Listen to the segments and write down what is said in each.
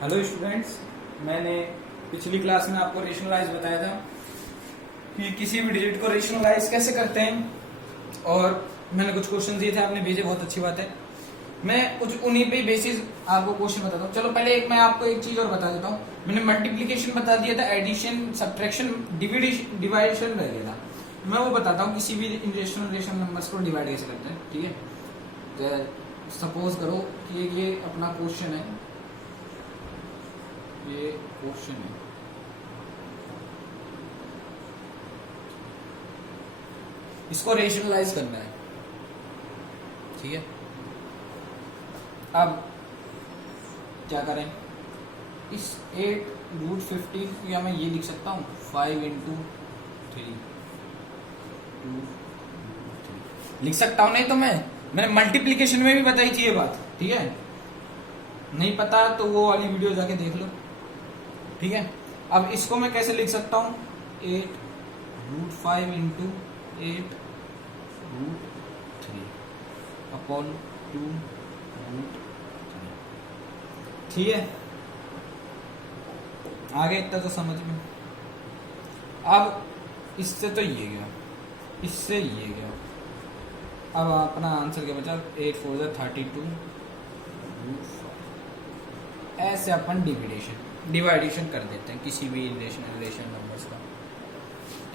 Hello students, मैंने पिछली class में आपको रेशनलाइज बताया था कि किसी भी डिजिट को रेशनलाइज कैसे करते हैं। और मैंने कुछ क्वेश्चन दिए थे, आपने भेजे, बहुत अच्छी बात है। मैं कुछ उन्हीं पे बेसिस आपको क्वेश्चन बताता हूँ। चलो पहले मैं आपको एक चीज और बता देता हूँ। मैंने मल्टीप्लीकेशन बता दिया था, एडिशन, सब्ट्रैक्शन, डिवाइडेशन रह गया था। मैं वो बताता हूँ किसी भी रेशनल नंबर्स को डिवाइड कैसे करते हैं। ठीक है, तो सपोज करो कि ये अपना क्वेश्चन है, ये क्वेश्चन है। इसको रेशनलाइज करना है। ठीक है, अब क्या करें, इस 8√15 या मैं ये लिख सकता हूँ 5 × 3 लिख सकता हूँ। नहीं तो मैंने मल्टीप्लीकेशन में भी बताई थी ये बात। ठीक है, नहीं पता तो वो वाली वीडियो जाके देख लो। ठीक है, अब इसको मैं कैसे लिख सकता हूँ, 8√5 × 8√3 अपॉन 2√3। ठीक है, आगे इतना तो समझ में। अब इससे तो ये गया, इससे ये गया। अब अपना आंसर क्या बचा, 8 × 4 = 32 √5। ऐसे अपन डिवाइडेशन कर देते हैं किसी भी रिलेशन नंबर्स का।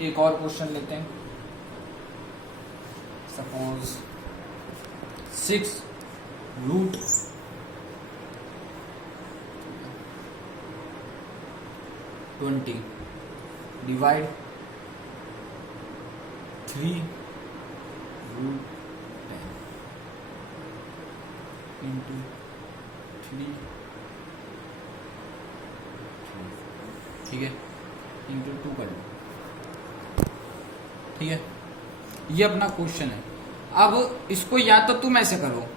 एक और क्वेश्चन लेते हैं। Suppose 6√20 divide 3√10 into 3। ठीक है, इंटू 2 कर लो। ठीक है, ये अपना क्वेश्चन है। अब इसको या तो तुम ऐसे करो,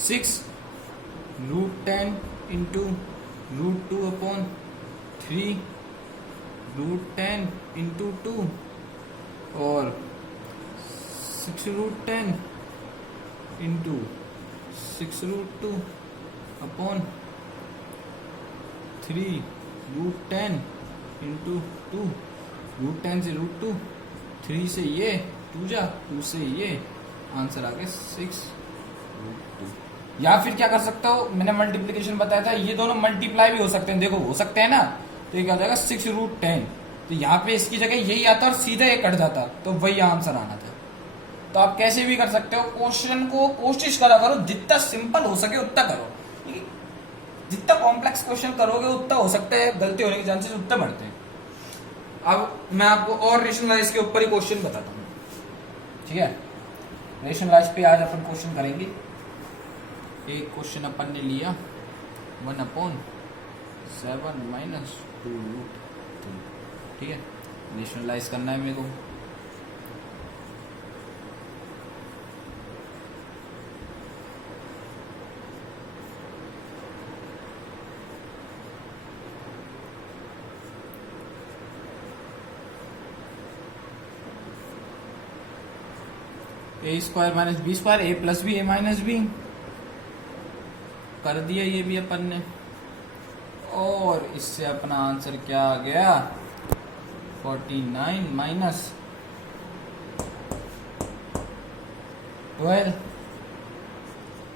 6√10 into √2 अपॉन 3√10 into 2 और 6√10 into 6√2 अपॉन 3√10 into 2। √10 से √2, 3 से ये 2 जा, 2 से ये, आंसर आ गया 6√2। या फिर क्या कर सकते हो, मैंने मल्टीप्लीकेशन बताया था, ये दोनों मल्टीप्लाई भी हो सकते हैं। देखो, हो सकते हैं ना, तो ये क्या हो जाएगा 6√10। तो यहाँ पे इसकी जगह यही आता और सीधा ये कट जाता, तो वही आंसर आना था। तो आप कैसे भी कर सकते हो। क्वेश्चन को कोशिश करा करो जितना सिंपल हो सके उतना करो। जितना कॉम्प्लेक्स क्वेश्चन करोगे उतना हो सकता है गलती होने के चांसेस उतना बढ़ते हैं। अब मैं आपको और रेशनलाइज के ऊपर ही क्वेश्चन बताता हूँ। ठीक है, रेशनलाइज पे आज अपन क्वेश्चन करेंगे। एक क्वेश्चन अपन ने लिया 1/7 - 2√3। ठीक है, रेशनलाइज करना है मेरे को। a² - b² a + b a - b कर दिया ये भी अपन ने। और इससे अपना आंसर क्या आ गया, 49 - 12।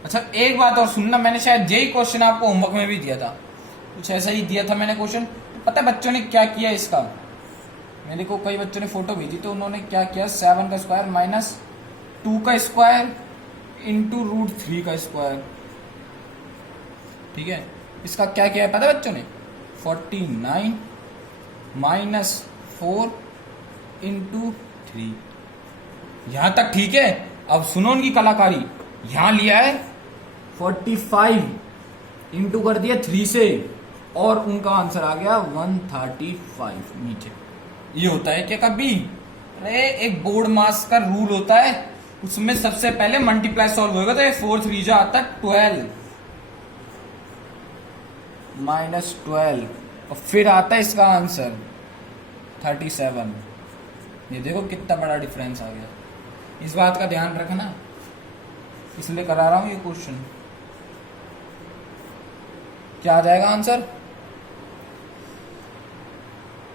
अच्छा, एक बात और सुनना, मैंने शायद यही क्वेश्चन आपको होमवर्क में भी दिया था, कुछ ऐसा ही दिया था मैंने क्वेश्चन। पता है बच्चों ने क्या किया इसका, मेरे को कई बच्चों ने फोटो भेजी, तो उन्होंने क्या किया, 7 का स्क्वायर माइनस 2 का स्क्वायर इंटू √3 का स्क्वायर। ठीक है, इसका क्या किया है पता है बच्चों ने, 49 - 4 इंटू 3। यहां तक ठीक है। अब सुनो उनकी कलाकारी, यहां लिया है 45 इंटू कर दिया 3 से, और उनका आंसर आ गया 135 नीचे। ये होता है क्या कभी, अरे एक बोर्ड मास का रूल होता है, उसमें सबसे पहले मल्टीप्लाई सॉल्व होगा, तो ये 4 3 जा आता 12 -12 और फिर आता है इसका आंसर 37। ये देखो कितना बड़ा डिफरेंस आ गया। इस बात का ध्यान रखना, इसलिए करा रहा हूं ये क्वेश्चन। क्या क्या आ जाएगा आंसर?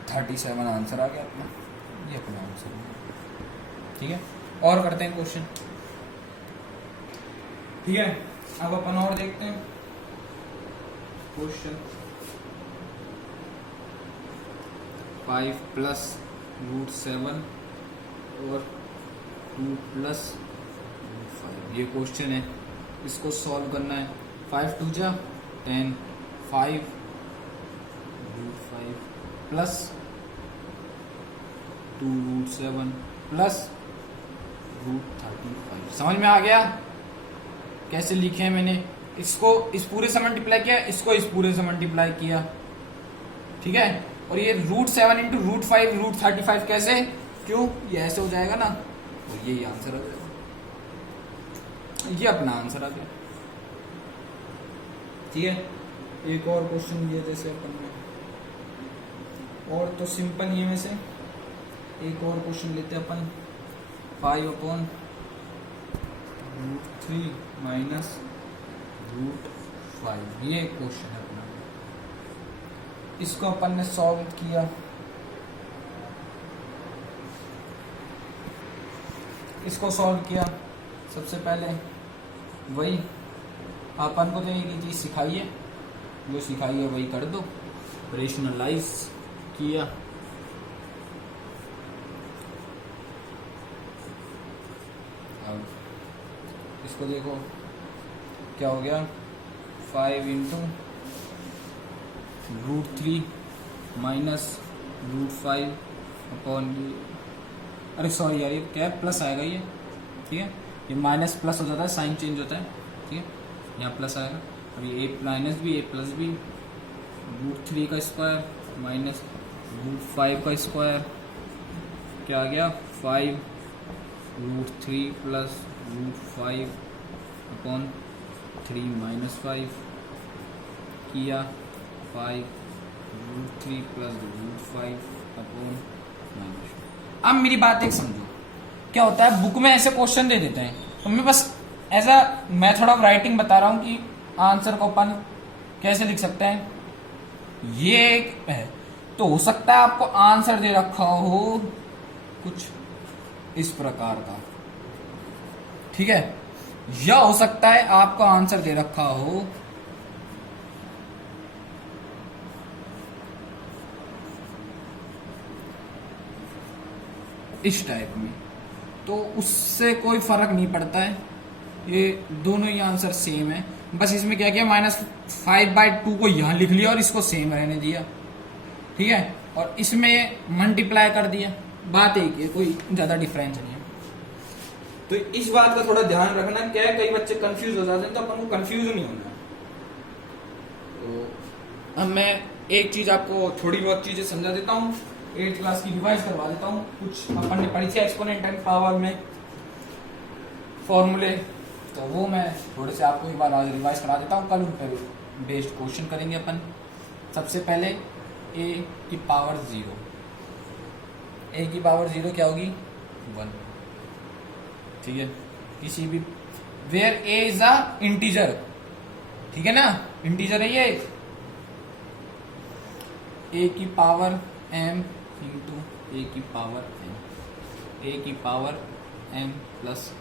37 आंसर आ गया अपना, ये अपना आंसर है। ठीक है, और करते हैं क्वेश्चन। ठीक है, अब अपन और देखते हैं क्वेश्चन। 5 प्लस √7 और 2 प्लस √5, ये क्वेश्चन है, इसको सॉल्व करना है। 5 2 जा 10, 5 √5 प्लस 2 √7 प्लस √35। समझ में आ गया कैसे लिखे हैं मैंने? इसको इस पूरे से मल्टीप्लाई किया, इसको इस पूरे से मल्टीप्लाई किया। ठीक है, और ये √7 इंटू √5 √35 कैसे, क्यों? ये ऐसे हो जाएगा ना, और यही आंसर आ जाएगा, ये अपना आंसर आ गया। ठीक है, एक और क्वेश्चन ये जैसे अपन में, और तो सिंपल ही में से एक और क्वेश्चन लेते हैं अपन। 5/√3 माइनस √5, ये क्वेश्चन है अपना। इसको अपन ने सॉल्व किया, इसको सॉल्व किया। सबसे पहले वही अपन को तो एक चीज सिखाई है, जो सिखाई है वही कर दो, रेशनलाइज किया। अब इसको देखो क्या हो गया, 5 इंटू √3 माइनस √5 अपॉन, अरे सॉरी यार, ये क्या प्लस आएगा ये। ठीक है, ये माइनस प्लस हो जाता है, साइन चेंज होता है। ठीक है, यहाँ प्लस आएगा, और ये a माइनस भी a प्लस भी, √3 का स्क्वायर माइनस √5 का स्क्वायर, क्या आ गया 5 √3 प्लस √5 अपॉन 3 माइनस 5 किया, 5 √3 प्लस √5 अपॉन माइनस। अब मेरी बात एक समझो, क्या होता है बुक में ऐसे क्वेश्चन दे देते हैं, तो मैं बस as a method of writing बता रहा हूं कि आंसर को अपन कैसे लिख सकते हैं। ये एक है, तो हो सकता है आपको आंसर दे रखा हो कुछ इस प्रकार का। ठीक है, या हो सकता है आपको आंसर दे रखा हो इस टाइप में, तो उससे कोई फर्क नहीं पड़ता है, ये दोनों ही आंसर सेम है। बस इसमें क्या किया, -5/2 को यहां लिख लिया और इसको सेम रहने दिया। ठीक है, और इसमें मल्टीप्लाई कर दिया, बात एक है, कोई ज्यादा डिफरेंस नहीं है। तो इस बात का थोड़ा ध्यान रखना, क्या है कई बच्चे कंफ्यूज हो जाते हैं, तो अपन को कंफ्यूज नहीं होना। तो अब मैं एक चीज आपको थोड़ी बहुत चीजें समझा देता हूँ, 8th क्लास की रिवाइज करवा देता हूँ। कुछ अपन ने पढ़ी थी एक्सपोनेंट एंड पावर में फॉर्मूले, तो वो मैं थोड़े से आपको एक बार रिवाइज करा देता हूँ। कल उन पर बेस्ड क्वेश्चन करेंगे अपन। सबसे पहले a की पावर 0, a की पावर 0 क्या होगी 1। ठीक है, किसी भी where a is a integer, ठीक है ना, इंटीजर है ये। a की पावर m इंटू a की पावर m, a की पावर m प्लस m।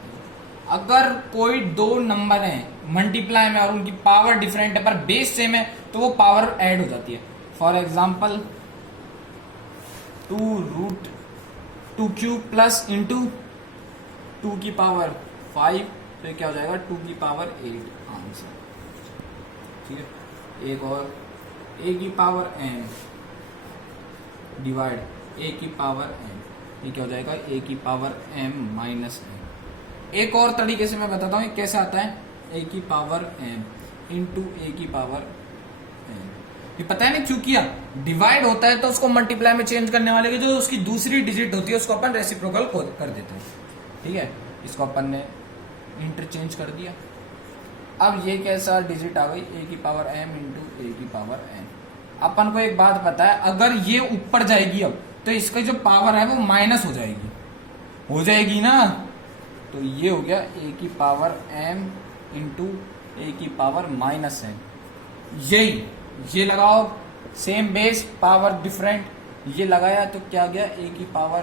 अगर कोई दो नंबर हैं मल्टीप्लाई में और उनकी पावर डिफरेंट है पर बेस सेम है, तो वो पावर ऐड हो जाती है। फॉर एग्जाम्पल 2√2³ प्लस इंटू 2 की पावर 5, तो ये क्या हो जाएगा 2 की पावर 8 आंसर। ठीक है, एक और a की पावर m डिवाइड a की पावर m, ये क्या हो जाएगा a की पावर m माइनस m। एक और तरीके से मैं बताता हूँ कैसे आता है, a की पावर m इंटू a की पावर m। ये पता है ना क्यों किया, डिवाइड होता है तो उसको मल्टीप्लाई में चेंज करने वाले की जो उसकी दूसरी डिजिट होती है उसको अपन रेसिप्रोकल कर देते हैं। ठीक है, इसको अपन ने इंटरचेंज कर दिया। अब ये कैसा डिजिट आ गई, a की पावर m इंटू a की पावर m। अपन को एक बात पता है, अगर ये ऊपर जाएगी अब तो इसका जो पावर है वो माइनस हो जाएगी ना, तो ये हो गया a की पावर m इंटू a की पावर माइनस m। यही ये लगाओ सेम बेस पावर डिफरेंट, ये लगाया तो क्या गया ए की पावर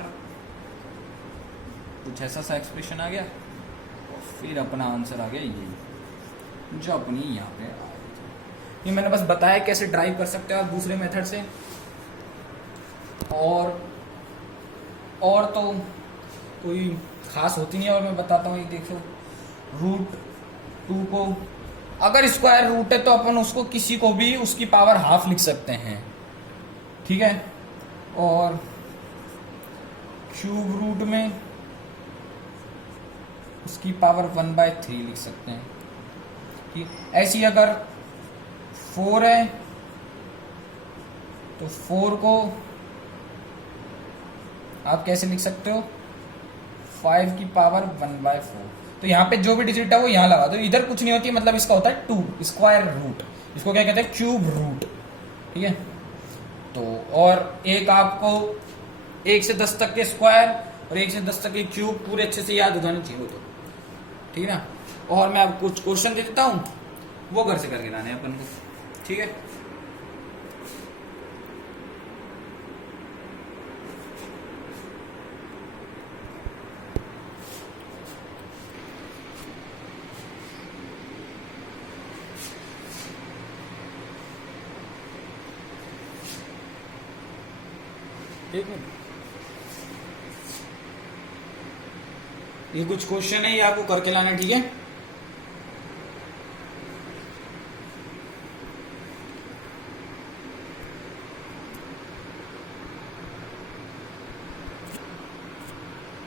कुछ ऐसा सा एक्सप्रेशन आ गया और फिर अपना आंसर आ गया ये जो अपनी यहाँ पे आ गई। ये मैंने बस बताया कैसे ड्राइव कर सकते हो आप दूसरे मेथड से। और तो कोई खास होती नहीं है। और मैं बताता हूँ ये देखो रूट 2 को अगर स्क्वायर रूट है तो अपन उसको किसी को भी उसकी पावर हाफ लिख सकते हैं, ठीक है। और क्यूब रूट में उसकी पावर 1/3 लिख सकते हैं, ठीक। ऐसी अगर 4 है तो 4 को आप कैसे लिख सकते हो 5 की पावर 1/4। तो यहाँ पे जो भी डिजिट है वो यहाँ लगा दो, इधर कुछ नहीं होती, मतलब इसका होता है 2 स्क्वायर रूट, इसको क्या कहते हैं क्यूब रूट, ठीक है। तो और एक आपको 1 से 10 तक के स्क्वायर और 1 से 10 तक के क्यूब पूरे अच्छे से याद हो जाने चाहिए, तो ठीक है ना। और मैं आपको कुछ क्वेश्चन दे देता हूँ, वो घर से करके लाने अपन को, ठीक है। एक मिनट, ये कुछ क्वेश्चन है, ये आपको करके लाना, ठीक है।